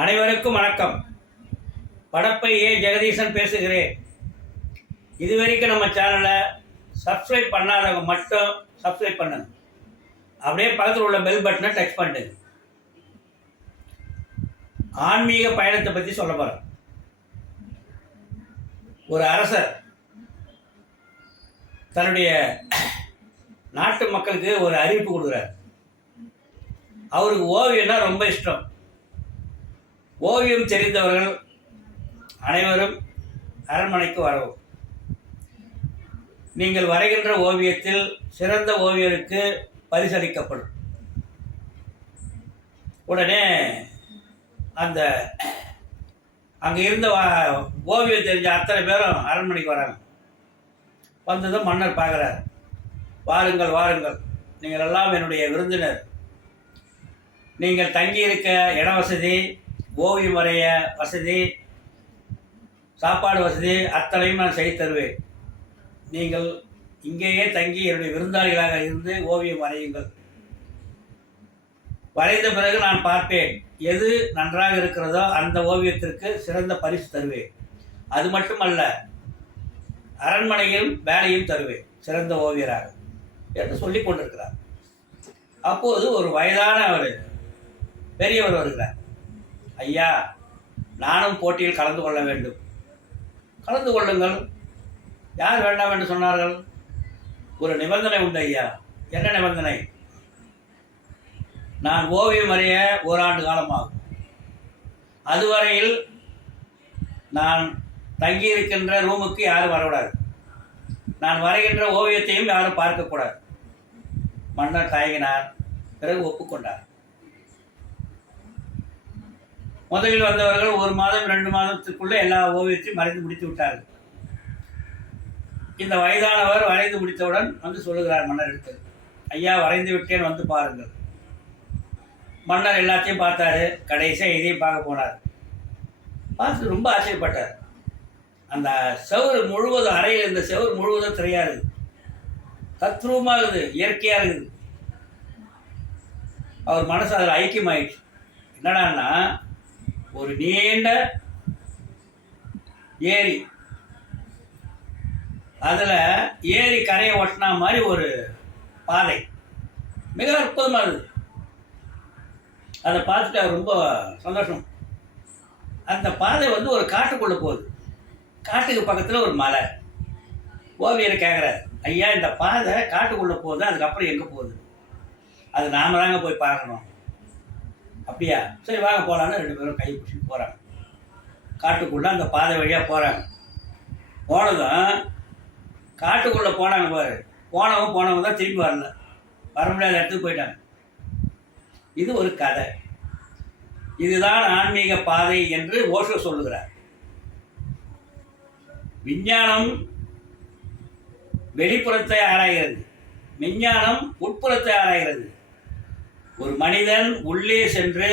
அனைவருக்கும் வணக்கம். படப்பை ஏ ஜெகதீசன் பேசுகிறேன். இதுவரைக்கும் நம்ம சேனலை சப்ஸ்கிரைப் பண்ணாதவங்க மட்டும் சப்ஸ்கிரைப் பண்ணுங்க. அப்படியே பக்கத்தில் உள்ள பெல் பட்டனை டச் பண்ணுங்க. ஆன்மீக பயணத்தை பற்றி சொல்ல போகிறேன். ஒரு அரசர் தன்னுடைய நாட்டு மக்களுக்கு ஒரு அறிவிப்பு கொடுக்குறார். அவருக்கு ஓவியம்னா ரொம்ப இஷ்டம். ஓவியம் தெரிந்தவர்கள் அனைவரும் அரண்மனைக்கு வரவும். நீங்கள் வரைகின்ற ஓவியத்தில் சிறந்த ஓவியருக்கு பரிசளிக்கப்படும். உடனே அந்த அங்கே இருந்த ஓவியம் தெரிஞ்ச அத்தனை பேரும் அரண்மனைக்கு வராங்க. வந்ததும் மன்னர் பார்க்குறார். வாருங்கள் வாருங்கள், நீங்கள் எல்லாம் என்னுடைய விருந்தினர். நீங்கள் தங்கியிருக்க இட வசதி, ஓவியம் வரைய வசதி, சாப்பாடு வசதி அத்தனையும் நான் செய்து தருவேன். நீங்கள் இங்கேயே தங்கி என்னுடைய விருந்தாளிகளாக இருந்து ஓவியம் வரையுங்கள். வரைந்த பிறகு நான் பார்ப்பேன், எது நன்றாக இருக்கிறதோ அந்த ஓவியத்திற்கு சிறந்த பரிசு தருவேன். அது மட்டுமல்ல, அரண்மனையில் வேலையும் தருவேன் சிறந்த ஓவியராக என்று சொல்லிக் கொண்டிருக்கிறார். அப்போது ஒரு வயதான ஒரு பெரியவர் வருகிறார். ஐயா, நானும் போட்டியில் கலந்து கொள்ள வேண்டும். கலந்து கொள்ளுங்கள். யார் வேண்டாம் என்று சொன்னார்கள்? ஒரு நிபந்தனை உண்டு ஐயா. என்ன நிபந்தனை? நான் ஓவியம் வரைய ஓராண்டு காலமாகும். அதுவரையில் நான் தங்கியிருக்கின்ற ரூமுக்கு யாரும் வரக்கூடாது. நான் வரைகின்ற ஓவியத்தையும் யாரும் பார்க்கக்கூடாது. மன்னர் தயங்கினார். பிறகு ஒப்புக்கொண்டார். முதலில் வந்தவர்கள் 1 மாதம் 2 மாதத்துக்குள்ளே எல்லா ஓவியத்தையும் வரைந்து முடித்து விட்டார்கள். இந்த வயதானவர் வரைந்து முடித்தவுடன் வந்து சொல்லுகிறார் மன்னரிடத்தில், ஐயா வரைந்து விட்டேன், வந்து பாருங்கள். மன்னர் எல்லாத்தையும் பார்த்தாரு. கடைசியாக இதையும் பார்க்க போனார். பார்த்து ரொம்ப ஆச்சரியப்பட்டார். அந்த செவுறு முழுவதும், அறையில் இந்த செவுறு முழுவதும் திரையாக இருக்குது. தத்ரூபமாக இருக்குது, இயற்கையாக இருக்குது. அவர் மனசு அதில் ஐக்கியமாயிடுச்சு. என்னடான்னா, ஒரு நீண்ட ஏரி, அதில் ஏரி கரையை ஒட்டினா மாதிரி ஒரு பாதை, மிக அற்புதமாக இருக்குது. அதை பார்த்துட்டு அவர் ரொம்ப சந்தோஷம். அந்த பாதை வந்து ஒரு காட்டுக்குள்ளே போகுது. காட்டுக்கு பக்கத்தில் ஒரு மலை. ஓவியர் கேட்குறாரு, ஐயா இந்த பாதை காட்டுக்குள்ளே போகுது, அதுக்கப்புறம் எங்கே போகுது? அது நாம தாங்க போய் பார்க்கணும். அப்படியா, சரி வாங்க போகலான்னு 2 பேரும் கை பிடிச்சிட்டு போகிறாங்க. காட்டுக்குள்ளே அந்த பாதை வழியாக போகிறாங்க. போனதும் காட்டுக்குள்ளே போனாங்க பாரு. போனவங்க தான் திரும்பி வரல. வர முடியாத இடத்துக்கு போயிட்டாங்க. இது ஒரு கதை. இதுதான் ஆன்மீக பாதை என்று ஓஷோ சொல்லுகிறார். விஞ்ஞானம் வெளிப்புறத்தை ஆராய்கிறது, விஞ்ஞானம் உட்புறத்தை ஆராய்கிறது. ஒரு மனிதன் உள்ளே சென்று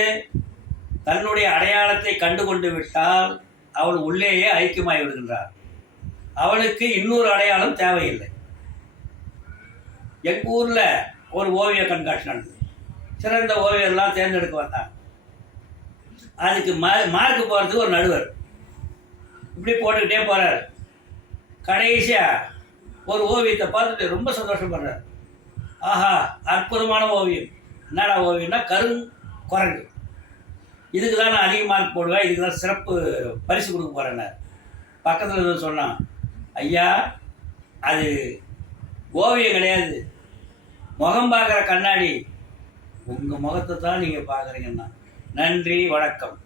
தன்னுடைய அடையாளத்தை கண்டுகொண்டு விட்டால் அவன் உள்ளேயே ஐக்கியமாகி விடுகின்றான். அவனுக்கு இன்னொரு அடையாளம் தேவையில்லை. எங்கள் ஊரில் ஒரு ஓவிய கண்காட்சி நடந்தது. சிறந்த ஓவியர்லாம் தேர்ந்தெடுக்க வந்தாங்க. அதுக்கு மார்க்கு போகிறதுக்கு ஒரு நடுவர் இப்படி போட்டுக்கிட்டே போகிறார். கடைசியாக ஒரு ஓவியத்தை பார்த்துட்டு ரொம்ப சந்தோஷப்படுறார். ஆஹா, அற்புதமான ஓவியம். என்னடா ஓவியம்னா கருங்குரங்கு. இதுக்கு தான் நான் அதிக மார்க் போடுவேன், இதுக்கு தான் சிறப்பு பரிசு கொடுக்க போகிறேன்னு பக்கத்தில் இருந்து சொன்னான். ஐயா, அது ஓவியம் கிடையாது, முகம் பார்க்குற கண்ணாடி. உங்கள் முகத்தை தான் நீங்கள் பார்க்குறீங்கன்னா. நன்றி, வணக்கம்.